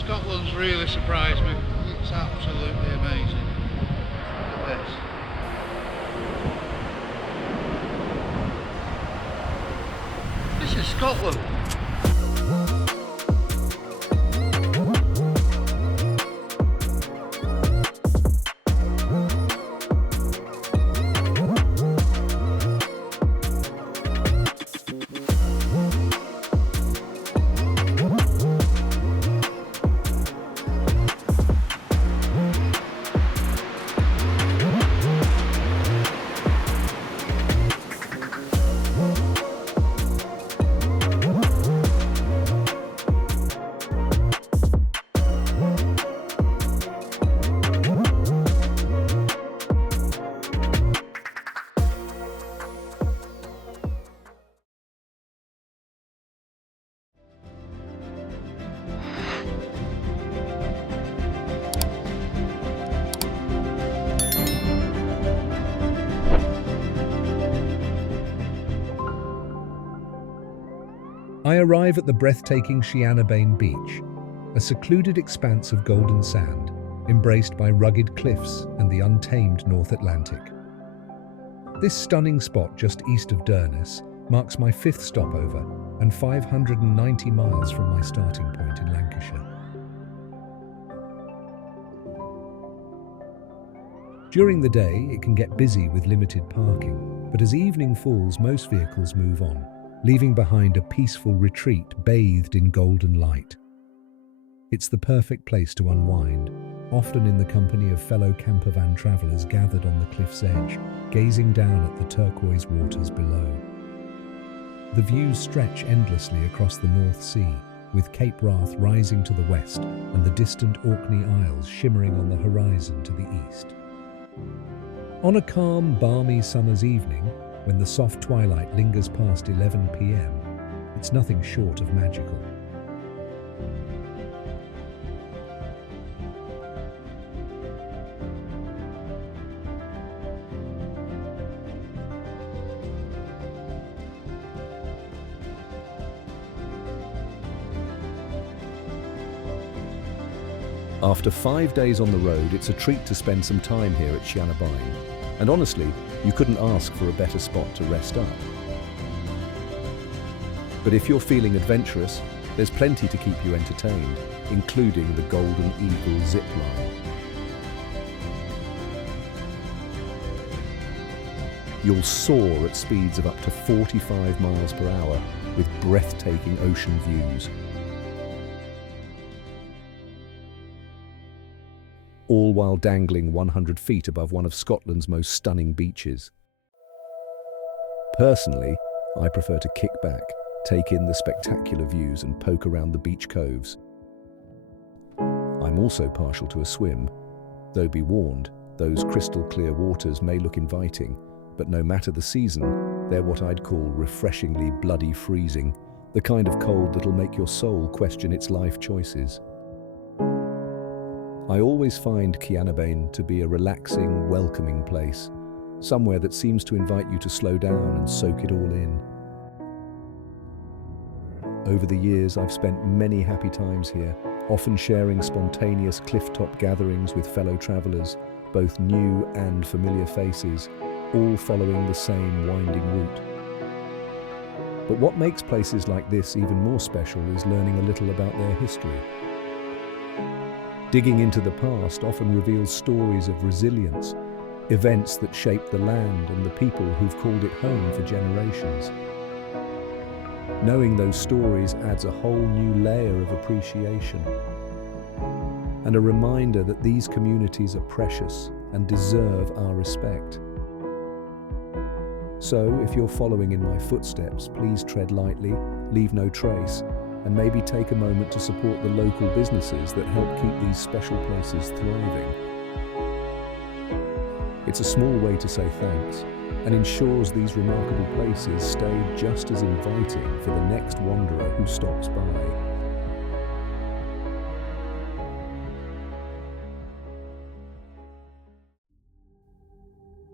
Scotland's really surprised me. It's absolutely amazing. Look at this. This is Scotland. I arrive at the breathtaking Ceannabeinne Beach, a secluded expanse of golden sand, embraced by rugged cliffs and the untamed North Atlantic. This stunning spot just east of Durness marks my 5th stopover and 590 miles from my starting point in Lancashire. During the day, it can get busy with limited parking, but as evening falls, most vehicles move on, leaving behind a peaceful retreat bathed in golden light. It's the perfect place to unwind, often in the company of fellow campervan travelers gathered on the cliff's edge, gazing down at the turquoise waters below. The views stretch endlessly across the North Sea, with Cape Wrath rising to the west and the distant Orkney Isles shimmering on the horizon to the east. On a calm, balmy summer's evening, when the soft twilight lingers past 11 p.m, it's nothing short of magical. After 5 days on the road, it's a treat to spend some time here at Ceannabeinne. And honestly, you couldn't ask for a better spot to rest up. But if you're feeling adventurous, there's plenty to keep you entertained, including the Golden Eagle zip line. You'll soar at speeds of up to 45 miles per hour with breathtaking ocean views. All while dangling 100 feet above one of Scotland's most stunning beaches. Personally, I prefer to kick back, take in the spectacular views and poke around the beach coves. I'm also partial to a swim, though be warned, those crystal clear waters may look inviting, but no matter the season, they're what I'd call refreshingly bloody freezing, the kind of cold that'll make your soul question its life choices. I always find Ceannabeinne to be a relaxing, welcoming place, somewhere that seems to invite you to slow down and soak it all in. Over the years, I've spent many happy times here, often sharing spontaneous clifftop gatherings with fellow travelers, both new and familiar faces, all following the same winding route. But what makes places like this even more special is learning a little about their history. Digging into the past often reveals stories of resilience, events that shaped the land and the people who've called it home for generations. Knowing those stories adds a whole new layer of appreciation and a reminder that these communities are precious and deserve our respect. So, if you're following in my footsteps, please tread lightly, leave no trace, and maybe take a moment to support the local businesses that help keep these special places thriving. It's a small way to say thanks and ensures these remarkable places stay just as inviting for the next wanderer who stops by.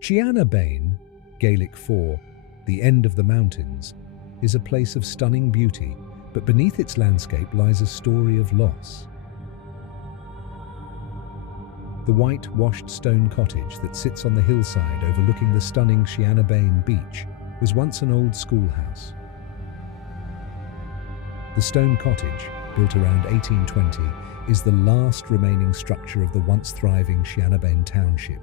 Ceannabeinne, Gaelic for the end of the mountains, is a place of stunning beauty, but beneath its landscape lies a story of loss. The whitewashed stone cottage that sits on the hillside overlooking the stunning Ceannabeinne Beach was once an old schoolhouse. The stone cottage, built around 1820, is the last remaining structure of the once thriving Ceannabeinne township,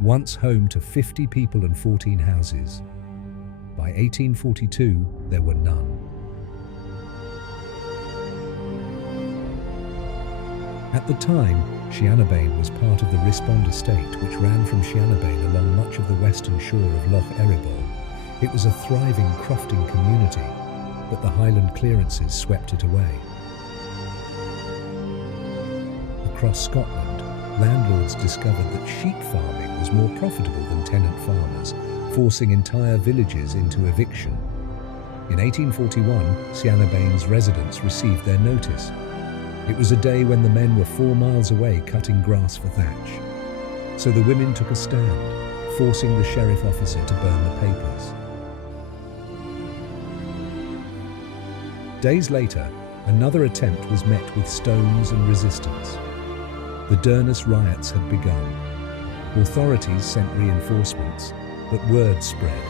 once home to 50 people and 14 houses. By 1842, there were none. At the time, Ceannabeinne was part of the Rispond estate, which ran from Ceannabeinne along much of the western shore of Loch Erebor. It was a thriving crofting community, but the Highland Clearances swept it away. Across Scotland, landlords discovered that sheep farming was more profitable than tenant farmers, forcing entire villages into eviction. In 1841, Ceannabeinne's residents received their notice. It was a day when the men were 4 miles away cutting grass for thatch. So the women took a stand, forcing the sheriff officer to burn the papers. Days later, another attempt was met with stones and resistance. The Durness Riots had begun. Authorities sent reinforcements, but word spread,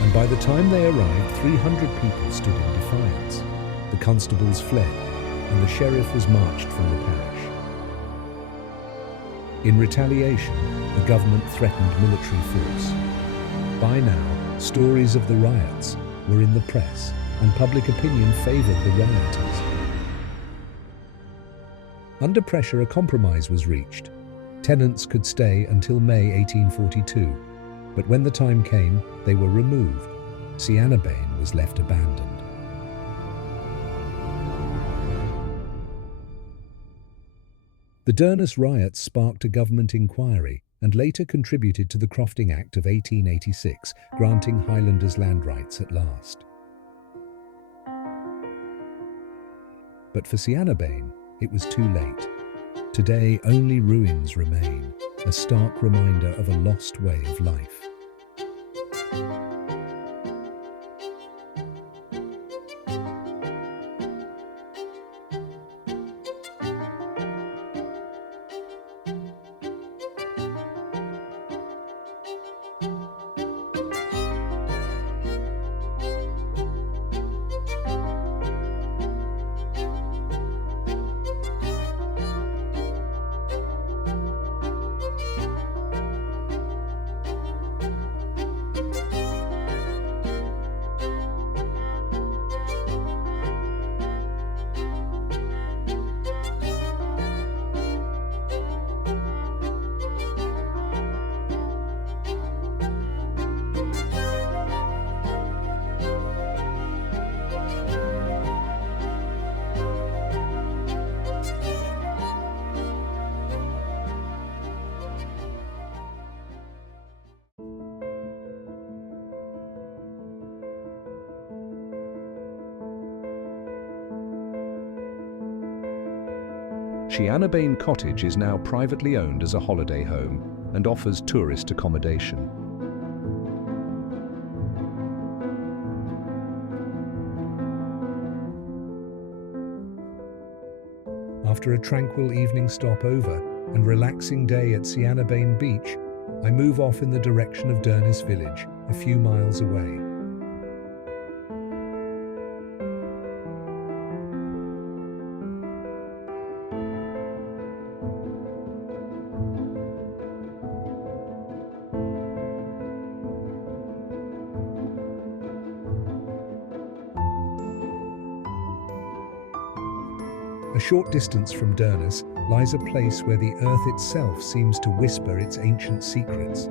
and by the time they arrived, 300 people stood in defiance. The constables fled, and the sheriff was marched from the parish. In retaliation, the government threatened military force. By now, stories of the riots were in the press, and public opinion favoured the rioters. Under pressure, a compromise was reached. Tenants could stay until May 1842, but when the time came, they were removed. Ceannabeinne was left abandoned. The Durness Riots sparked a government inquiry and later contributed to the Crofting Act of 1886, granting Highlanders land rights at last. But for Ceannabeinne, it was too late. Today, only ruins remain, a stark reminder of a lost way of life. Ceannabeinne Cottage is now privately owned as a holiday home and offers tourist accommodation. After a tranquil evening stop over and relaxing day at Ceannabeinne Beach, I move off in the direction of Durness village, a few miles away. A short distance from Durness lies a place where the earth itself seems to whisper its ancient secrets.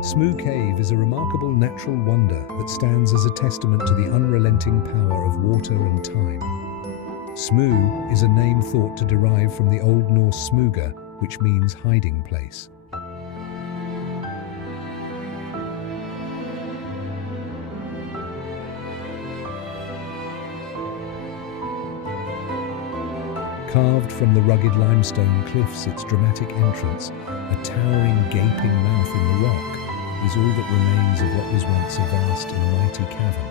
Smoo Cave is a remarkable natural wonder that stands as a testament to the unrelenting power of water and time. Smoo is a name thought to derive from the Old Norse smuga, which means hiding place. Carved from the rugged limestone cliffs, its dramatic entrance, a towering, gaping mouth in the rock, is all that remains of what was once a vast and mighty cavern,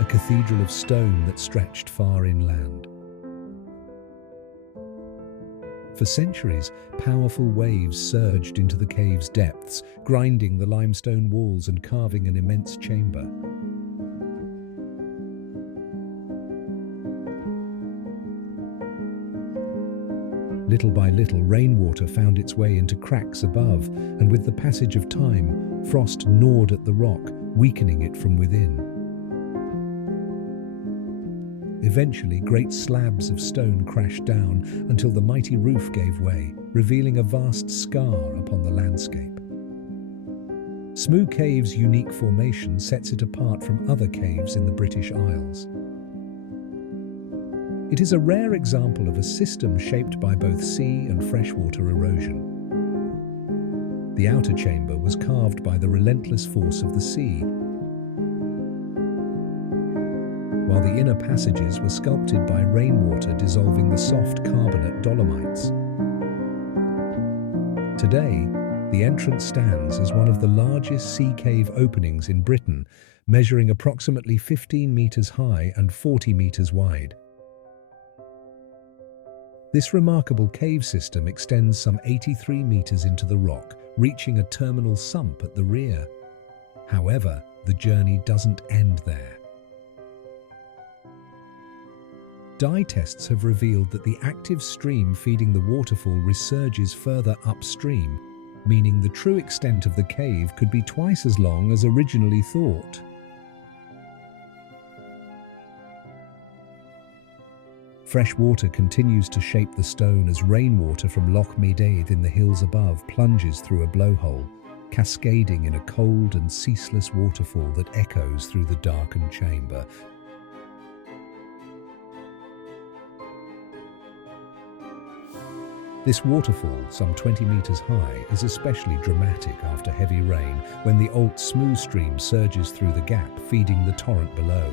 a cathedral of stone that stretched far inland. For centuries, powerful waves surged into the cave's depths, grinding the limestone walls and carving an immense chamber. Little by little, rainwater found its way into cracks above, and with the passage of time, frost gnawed at the rock, weakening it from within. Eventually, great slabs of stone crashed down until the mighty roof gave way, revealing a vast scar upon the landscape. Smoo Cave's unique formation sets it apart from other caves in the British Isles. It is a rare example of a system shaped by both sea and freshwater erosion. The outer chamber was carved by the relentless force of the sea, while the inner passages were sculpted by rainwater dissolving the soft carbonate dolomites. Today, the entrance stands as one of the largest sea cave openings in Britain, measuring approximately 15 meters high and 40 meters wide. This remarkable cave system extends some 83 meters into the rock, reaching a terminal sump at the rear. However, the journey doesn't end there. Dye tests have revealed that the active stream feeding the waterfall resurges further upstream, meaning the true extent of the cave could be twice as long as originally thought. Fresh water continues to shape the stone as rainwater from Loch Meadeith in the hills above plunges through a blowhole, cascading in a cold and ceaseless waterfall that echoes through the darkened chamber. This waterfall, some 20 meters high, is especially dramatic after heavy rain when the Old Smoo stream surges through the gap, feeding the torrent below.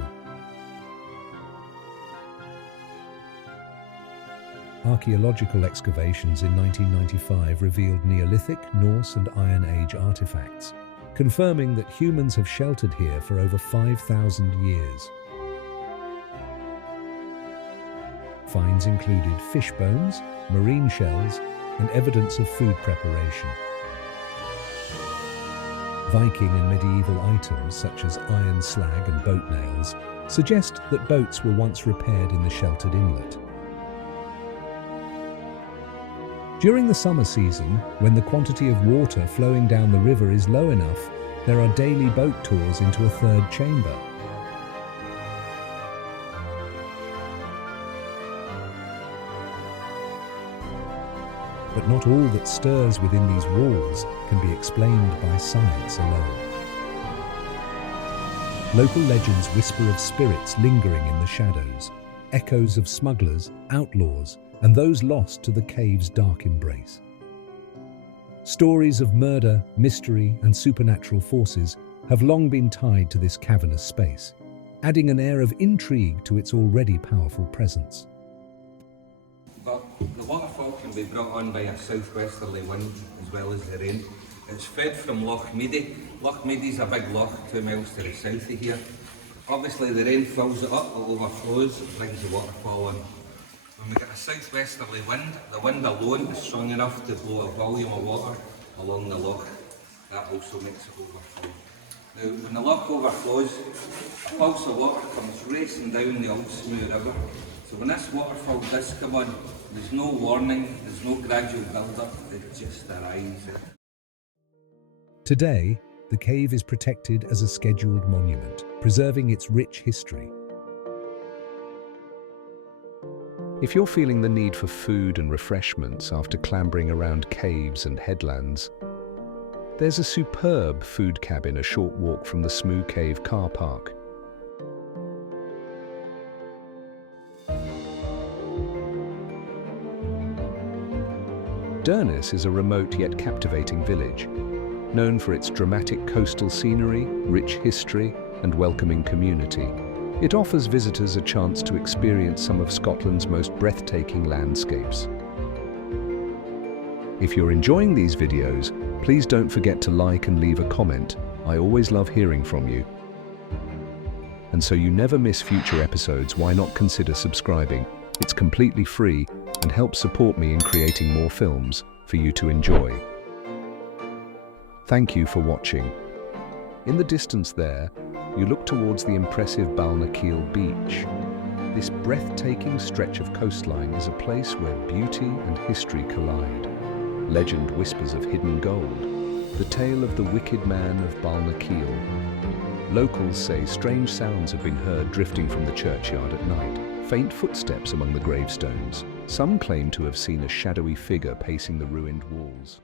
Archaeological excavations in 1995 revealed Neolithic, Norse and Iron Age artifacts, confirming that humans have sheltered here for over 5,000 years. Finds included fish bones, marine shells, and evidence of food preparation. Viking and medieval items such as iron slag and boat nails suggest that boats were once repaired in the sheltered inlet. During the summer season, when the quantity of water flowing down the river is low enough, there are daily boat tours into a third chamber. But not all that stirs within these walls can be explained by science alone. Local legends whisper of spirits lingering in the shadows, echoes of smugglers, outlaws, and those lost to the cave's dark embrace. Stories of murder, mystery, and supernatural forces have long been tied to this cavernous space, adding an air of intrigue to its already powerful presence. But the waterfall can be brought on by a southwesterly wind as well as the rain. It's fed from Loch Meadeith. Loch Meadeith is a big loch 2 miles to the south of here. Obviously the rain fills it up, it overflows, it brings the waterfall in. When we get a southwesterly wind, the wind alone is strong enough to blow a volume of water along the loch. That also makes it overflow. Now, when the loch overflows, a pulse of water comes racing down the Old Smoo River. So when this waterfall does come on, there's no warning, there's no gradual build-up, it just arrives. Today, the cave is protected as a scheduled monument, preserving its rich history. If you're feeling the need for food and refreshments after clambering around caves and headlands, there's a superb food cabin a short walk from the Smoo Cave car park. Durness is a remote yet captivating village, known for its dramatic coastal scenery, rich history, and welcoming community. It offers visitors a chance to experience some of Scotland's most breathtaking landscapes. If you're enjoying these videos, please don't forget to like and leave a comment. I always love hearing from you. And so you never miss future episodes, why not consider subscribing? It's completely free and help support me in creating more films for you to enjoy. Thank you for watching. In the distance there, you look towards the impressive Balnakeil Beach. This breathtaking stretch of coastline is a place where beauty and history collide. Legend whispers of hidden gold, the tale of the wicked man of Balnakeil. Locals say strange sounds have been heard drifting from the churchyard at night, faint footsteps among the gravestones. Some claim to have seen a shadowy figure pacing the ruined walls.